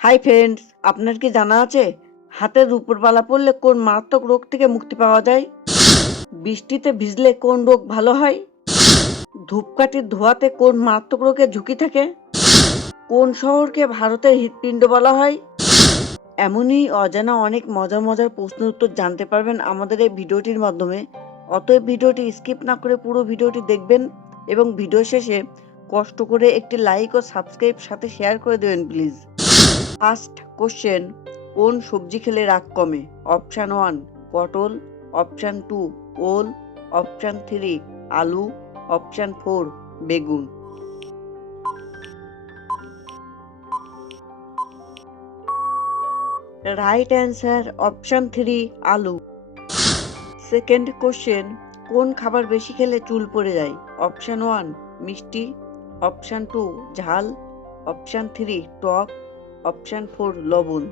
Hi friends, আপনার কি জানা আছে হাতের উপরবালা পড়লে কোন মারাত্মক রোগ থেকে মুক্তি পাওয়া যায়? বৃষ্টিতে ভিজলে কোন রোগ ভালো হয়? ধূপকাঠির ধোঁয়াতে কোন মারাত্মক রোগের ঝুঁকি থাকে? কোন শহরকে ভারতের হৃৎপিণ্ড বলা হয়? এমনই অজানা অনেক মজার মজার প্রশ্নের উত্তর জানতে পারবেন আমাদের এই ভিডিওটির মাধ্যমে। অতএব ভিডিওটি স্কিপ না করে পুরো ভিডিওটি দেখবেন এবং ভিডিও শেষে কষ্ট করে একটি লাইক ও সাবস্ক্রাইব সাথে শেয়ার করে দেবেন প্লিজ। ফার্স্ট কোশ্চেন, কোন সবজি খেলে রাগ কমে? অপশান 1 পটল, অপশান 2 ওল, অপশান 3 আলু, অপশান 4 বেগুন। রাইট অ্যান্সার অপশান 3 আলু। সেকেন্ড কোশ্চেন, কোন খাবার বেশি খেলে চুল পড়ে যায়? অপশান 1 মিষ্টি, অপশান 2 ঝাল, অপশান 3 টক, অপশান 4 লবণ।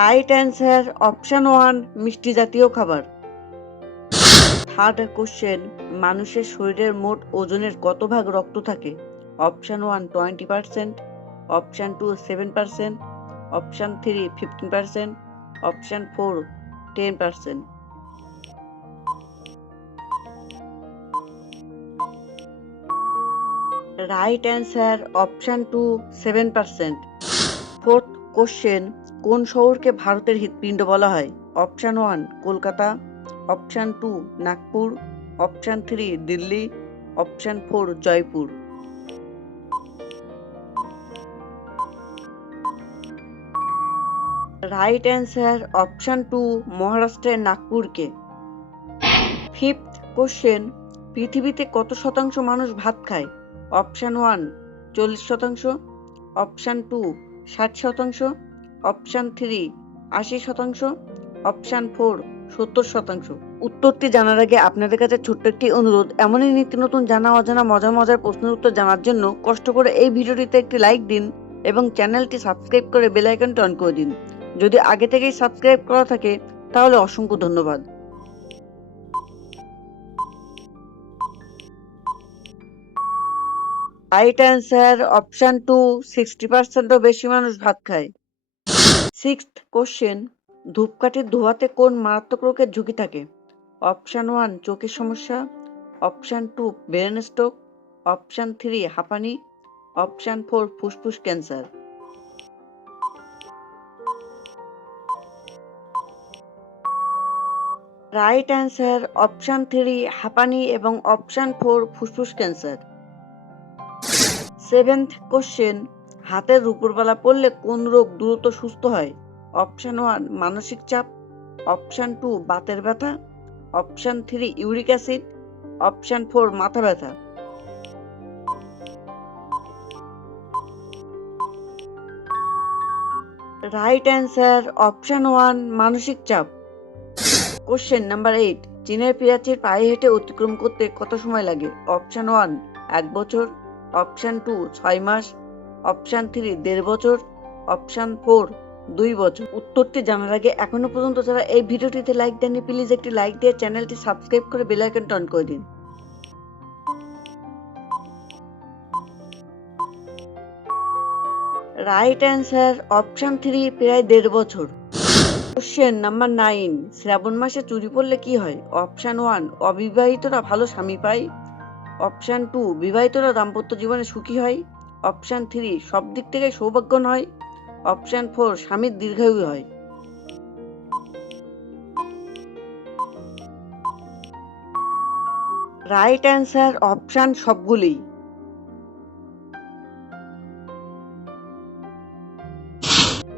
রাইট অ্যান্সার অপশান 1 মিষ্টি জাতীয় খাবার। থার্ড কোশ্চেন, মানুষের শরীরের মোট ওজনের কত ভাগ রক্ত থাকে? Option 1 20%, option 2 7%, option 3 15%, option 4 10%। Right answer option 2 7%। Fourth question, কোন শহরকে ভারতের হৃৎপিণ্ড বলা হয়? Option 1 Kolkata, option 2 Nagpur, option 3 Delhi, option 4 Jaipur. Right answer option 2 মহারাষ্ট্রের নাগপুরকে। ফিফথ কোশ্চেন, পৃথিবীতে কত শতাংশ মানুষ ভাত খায়? Option 1 40%, option 2 60%, option 3 80%, option 4 70%। উত্তরটি জানার আগে আপনাদের কাছে ছোট্ট একটি অনুরোধ, এমনই নিত্য নতুন জানা অজানা মজার মজার প্রশ্নের উত্তর জানার জন্য কষ্ট করে এই ভিডিওটিতে একটি লাইক দিন এবং চ্যানেলটি সাবস্ক্রাইব করে বেল আইকনটি অন করে দিন। যদি আগে থেকেই সাবস্ক্রাইব করা থাকে তাহলে অসংখ্য ধন্যবাদ। রাইট অ্যান্সার অপশান 2 60%ও বেশি মানুষ ভাত খায়। সিক্সথ কোশ্চেন, ধূপকাঠির ধোঁয়াতে কোন মারাত্মক রোগের ঝুঁকি থাকে? অপশান 1 চোখের সমস্যা, অপশান 2 ব্রেন স্ট্রোক, অপশান 3 হাঁপানি, অপশান 4 ফুসফুস ক্যান্সার। রাইট অ্যান্সার অপশান 3 হাঁপানি এবং অপশান 4 ফুসফুস ক্যান্সার। সেভেন্থ কোশ্চেন, হাতের উপরবালা পড়লে কোন রোগ দ্রুত সুস্থ হয়? অপশান 1 মানসিক চাপ, অপশান 2 বাতের ব্যথা, অপশান 3 ইউরিক অ্যাসিড, অপশান 4 মাথা ব্যথা। রাইট অ্যান্সার অপশান 1 মানসিক চাপ। কোশ্চেন নাম্বার 8, চীনের প্রাচীর পায়ে হেঁটে অতিক্রম করতে কত সময় লাগে? অপশান 1 1 বছর, অপশান 2 6 মাস, অপশান 3 1.5 বছর, অপশান 4 2 বছর। উত্তরটি জানার আগে এখনো পর্যন্ত যারা এই ভিডিওটিতে লাইক দেননি প্লিজ একটি লাইক দিয়ে চ্যানেলটি সাবস্ক্রাইব করে বেল আইকনটি অন করে দিন। রাইট অ্যান্সার অপশান 3 প্রায় 1.5 বছর। কোশ্চেন নাম্বার 9, শ্রাবণ মাসে চুরি পড়লে কি হয়? অপশান 1 অবিবাহিতরা ভালো স্বামী পায়, অপশান 2 বিবাহিতরা দাম্পত্য জীবনে সুখী হয়, অপশান 3 সব দিক থেকে সৌভাগ্য হয়, অপশান 4 স্বামীর দীর্ঘায়ু হয়। রাইট অ্যান্সার অপশান সবগুলি।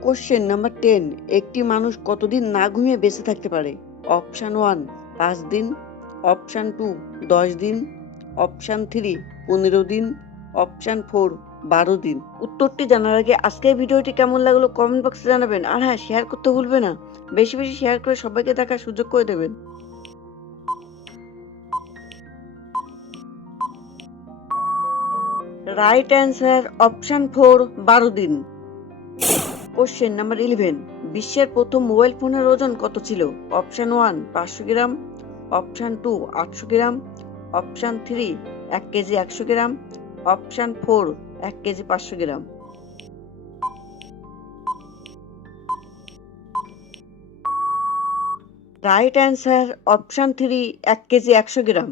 কোশ্চেন নাম্বার 10, একটি মানুষ কতদিন না ঘুমিয়ে বেঁচে থাকতে পারে? অপশান 1 5 দিন, অপশান 2 10 দিন, অপশান 3 15 দিন, অপশান 4 12 দিন। উত্তরটি জানার আগে আজকের ভিডিওটি কেমন লাগলো কমেন্ট বক্সে জানাবেন, আর হ্যাঁ শেয়ার করতে ভুলবে না, বেশি বেশি শেয়ার করে সবাইকে দেখার সুযোগ করে দেবেন। রাইট অ্যান্সার অপশান 4 12 দিন। কোশ্চেন নাম্বার 11, বিশ্বের প্রথম মোবাইল ফোনের ওজন কত ছিল? অপশান 1 500 গ্রাম, অপশান 2 800 গ্রাম, অপশান 3 1 কেজি 100 গ্রাম, অপশান 4 1 কেজি 500 গ্রাম। রাইট অ্যান্সার অপশান 3 1 কেজি 100 গ্রাম।